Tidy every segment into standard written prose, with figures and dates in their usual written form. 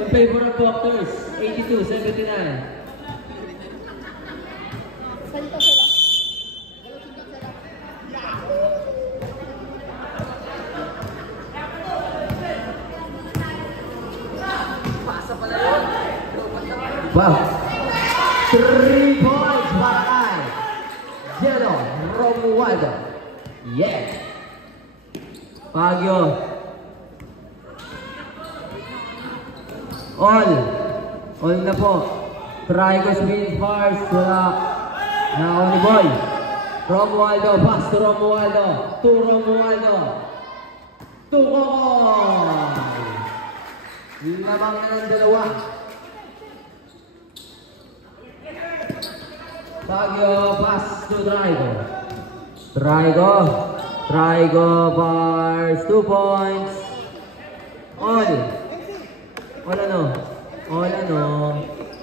In favor of Doctors, 82-79. Wow. 3 points para kay Jello Romualdo. Yeah. Baguio. All na po. Trigo spin bars. Wala. Nakaw ni Boy. Romualdo. Pass to Romualdo. To Romualdo. To Kokoy. Lamang na ng dalawa. Baguio. Pass to Trigo. Trigo bars. 2 points. All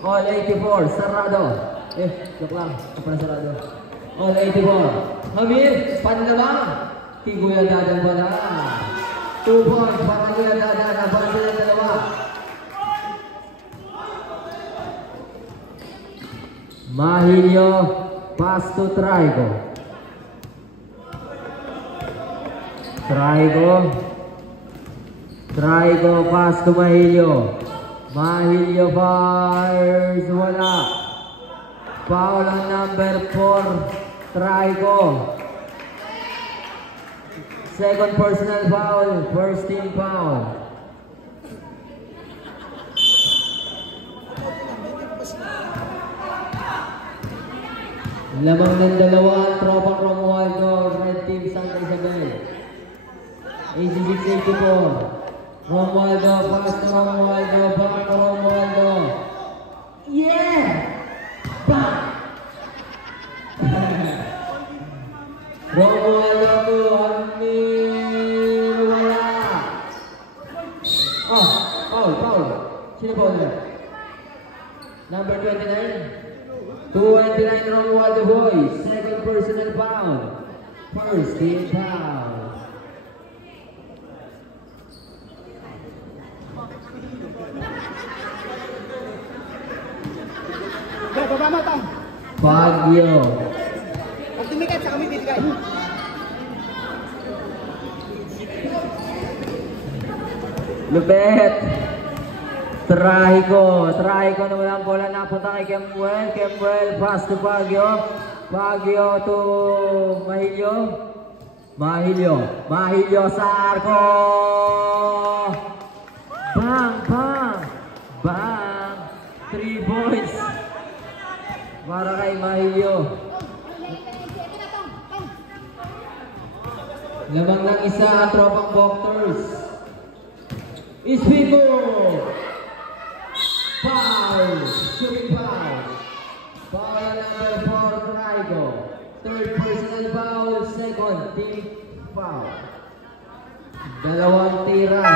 All 84, sarado. Joke lang, kapag sarado. All 84. Hamir, pan na ba? Kiguya dadan ba na? 2 points, para Kuya Dadan, para sila dalawa. Mahilio, pass to Trigo. Trigo, pass to Mahilio. Mahilio fires, wala. Foul on number 4, Trigo. Second personal foul, first team foul. Lamang ng dalawa, tropang Romualdo, red team Santa Isabel. 86-84. Romualdo, pass to Romualdo, back to Romualdo. Yeah! Back! Romualdo to Hamir, wala. Foul. Sino foul na? Number 29. 229 Romualdo boys. Second personal foul. First team foul. Baguio. Pag tumikat sa kami bibigay. Lubet. Trigo na walang bola, napunta kay Kemwell, pass to Baguio to Mahilio sa arko. Bang 3 points para kay Mahilio. Lamang ng isa ang tropang Doctors. Ispigo. Foul. Shooting foul. Foul number 4, Trigo. Third personal foul. Second team foul. Dalawang tira.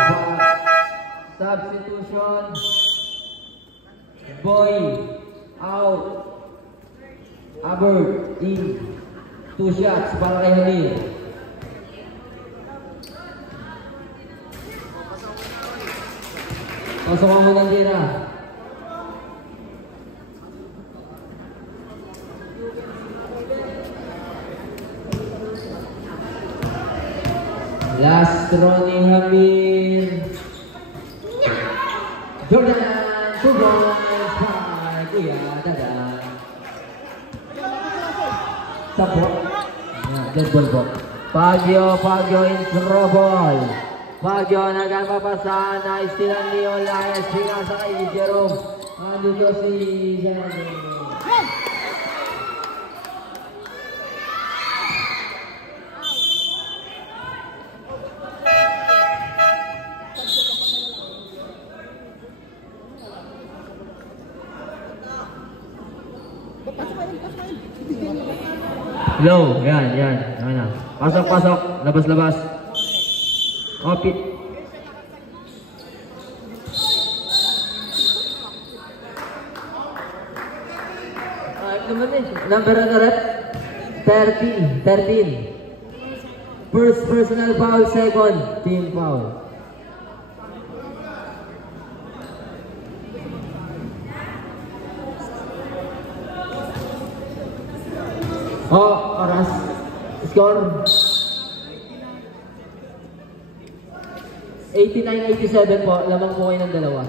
Substitution. Boy out. Abert in. 2 shots para kay Hamir. Pasok ang unang tira. Last throw ni Hamir. Jordan, 2 points para Kuya Dadan. Sabot. Dead ball po. Baguio in trouble. Baguio nagpapasa, na-stealan ni Olaes, pinasa kay Jerome. Andito si Jerome. Low, yan. Pasok, labas. Opit. Number na rep? 13. First personal foul, second team foul. Oh, oras. Score. 89-87 po. Lamang po kayo ng dalawa.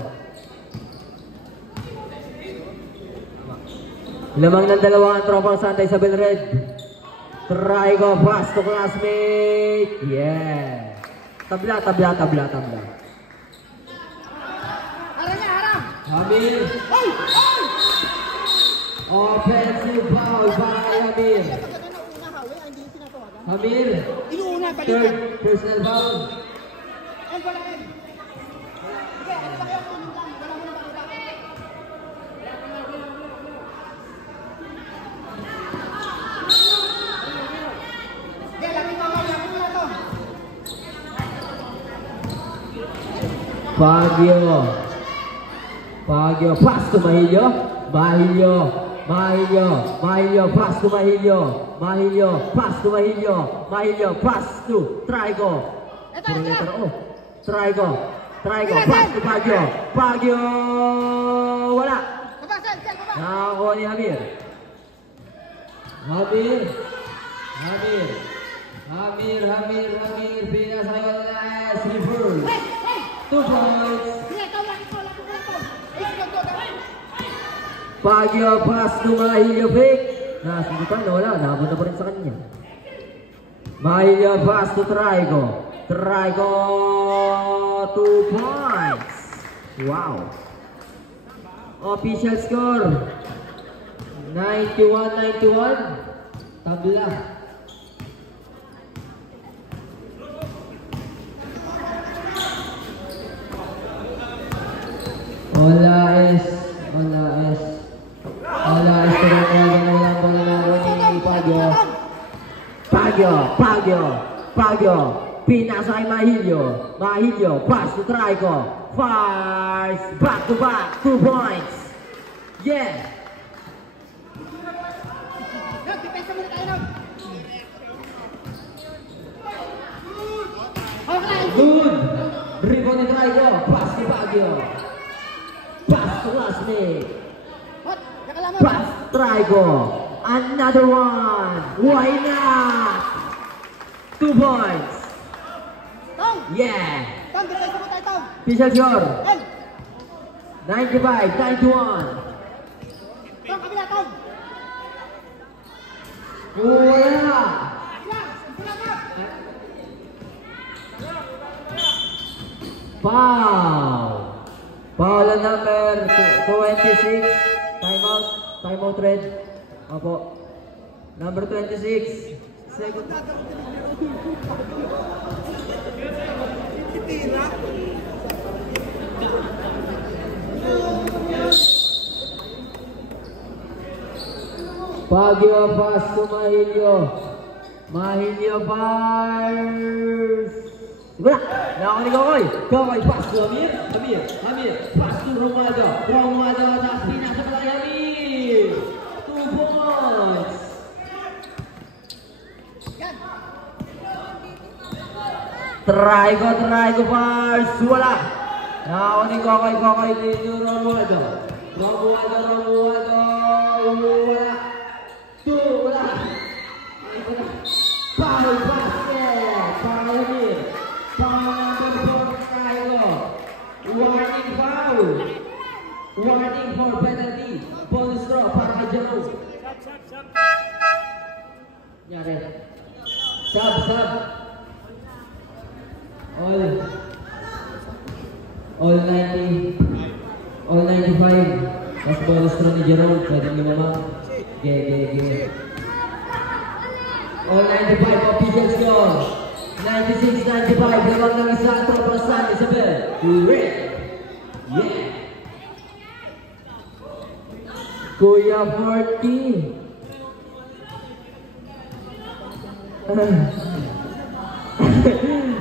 Lamang ng dalawa ang tropang Santa Isabel Red. Try ko. Pass to classmate. Yeah. Tabla. Harang niya, harang! Hamir. Offensive foul para Hamir. Hamir. Inuuna, balikan. Third personal foul. End, wala end. Sige, ano ba kayo? Wala mo na ba? Sige, lapit mo na to. Baguio, pass to Mahilio. Mahilio, pass to Mahilio. Pass to Trigo. Trigo, pass to Baguio. Wala. Kabasan, Jack, kabas. Nakakuha ni Hamir. Pinasayaw na reverse. 2 points. Sige, ikaw lang. Ikaw. Baguio, pass to Mahilio, fake. Nasubukan na wala, nakapunta pa rin sa kanya. Mahilio, pass to Trigo. 2 points. Wow. Official score. 91-91. Tabla. Wala es. Baguio. Pinasa kay Mahilio, pass to Trigo. Fires. Back to back. 2 points. Yeah. Nag, depensa muna tayo, Nag. Okay. Good. Rebound ni Trigo. Pass to Baguio. Pass to classmate. Hot, nakalaman. Pass Trigo. Another one. Why not? 2 points. Tong, Yeah. depensa mo tayo, Tong. Official score. End. 95-91. Tong, kabila, Tong. Wala. Foul ang number 26. Timeout red. Opo. Number 26. Second. Baguio pass to Mahilio fires. Wala! Nakakani Kokoy! Kokoy pass to Hamir! Pass to Romualdo! At pinasa pala Hamir! 2 points! Trigo fires! Wala! Nakakani Kokoy dito Romualdo! Wala! 2! Wala! Foul basket! Para Hamir! Foul number 4 Trigo! Warning for penalty! Bonus throw para kay Jerome! Yari! Sub! All 90, all 95. Mas bonus throw ni Jerome, pwedeng lumamang. Ge. All 95, official score. 96-95, lamang ng isa ang tropa San Isabel. Red. Yeah. Kuya 40.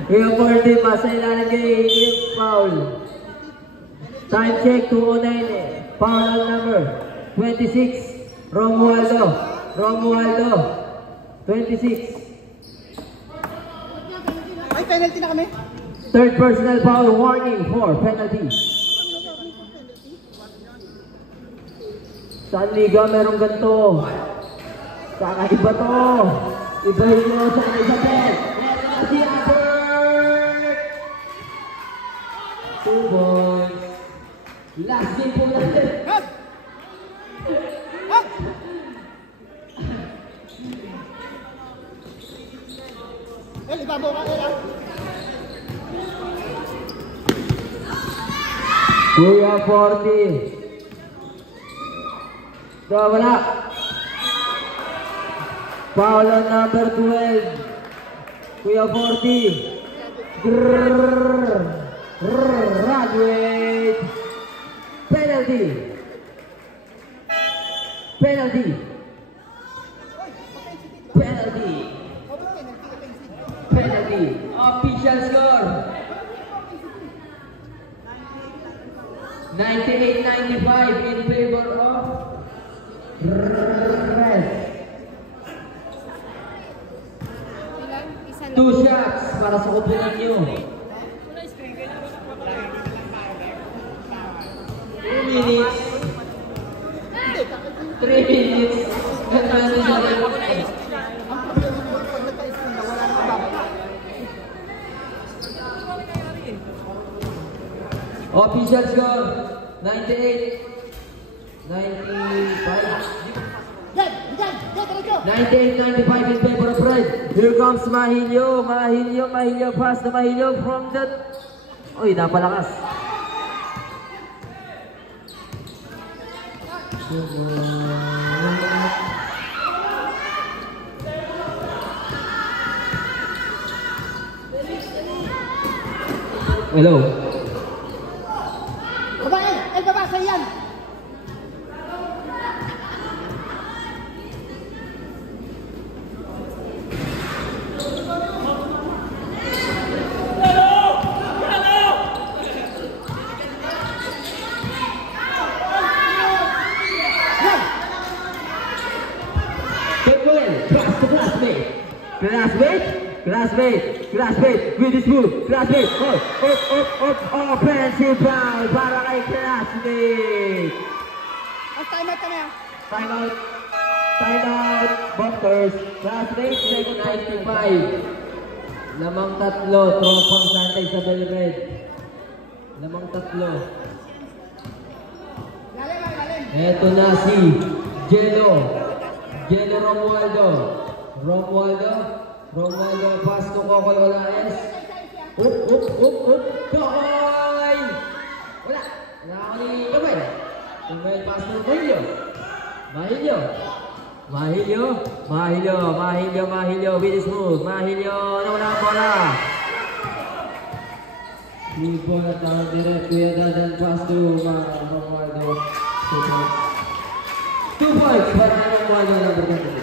Kuya 40 pa sa ilalim kay foul. Time check 209. Foul number 26. Romualdo. 26. Ay, penalty na kami. Third personal foul warning for penalty. San Liga merong ganito. Kakaiba to. Ibahin nyo sa Elizabeth. Meron na si Albert. 2 points. Last game po natin. Hop! Hop! Ibabaw ka nila. Kuya 40. So, wala. Foul on number 12. Kuya 40. Graduate. Penalty. Penalty. Penalty. Penalty. Official score. 98-95 in favor of Red. 2 shots para sa kupunan nyo. 2 minutes. 3 minutes. Official score 98 98-95 in favor of Red. Here comes Mahilio. Mahilio pass to Mahilio from the... Uy, napalakas. Hello. Babae! Ay, baba! Sa'yo yan! Classmate, with this move, classmate, offensive foul para kay classmate. Time out kami ah. Time out, boxers, classmate, second 95. Lamang 3, tropang Santa Isabel Red. Lamang 3. Lalim. Eto na si Jello Romualdo, pass to Kokoy Olaes. Up, Kokoy! Wala ako ni Kamay. Kamay, pass to Mahilio, with his move. Mahilio, nawala ang bola. Ball at down direct, Kuya Dadan, pass to Romualdo. 2 points, para kay Romualdo, number 20.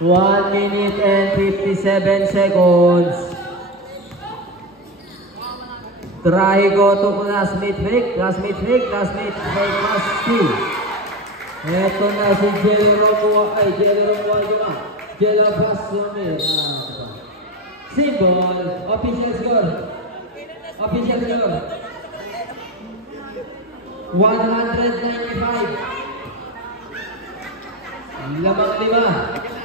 1 minute and 57 seconds. Try go to classmate fake pass 2. Eto na si Jello Romualdo. Jello pass to me. Symbol, official score. 195. Lamang 5.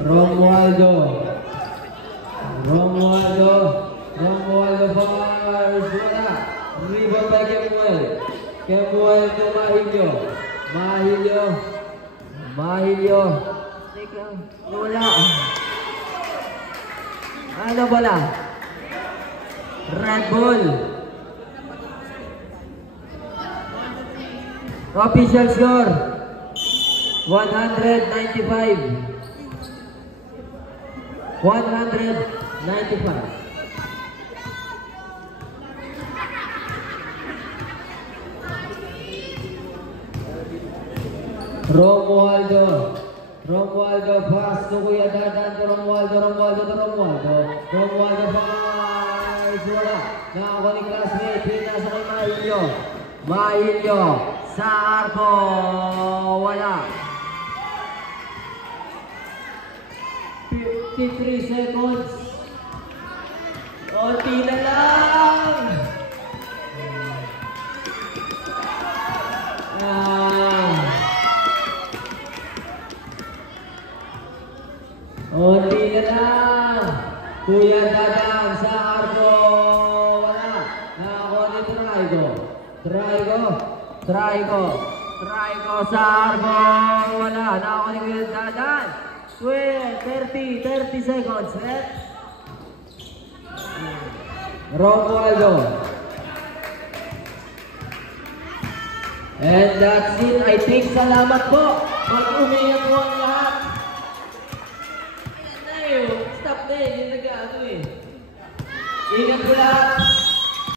Romualdo fires, wala. Rebound by Kemuel to Mahilio. Teka, wala. Ano bola? Red ball. Official score 195. Romualdo pass to Kuya Dadan to Romualdo pass, wala. Nakako ni classmate, pinasa kay Mahilio sa arco, wala. 15 53 seconds. Konti na lang. Konti na lang. Kuya Dadang sa arko. Wala. Nakakuha dito na Trigo. Trigo sa arko. Wala. Nakakuha ni Kuya Dadang. 30 seconds left. Romualdo. And that's it. I think salamat po. Mag-umiyak po ang lahat. Ayan na yun. Stop na yun. Yung nag-ano eh. Ingat po lahat.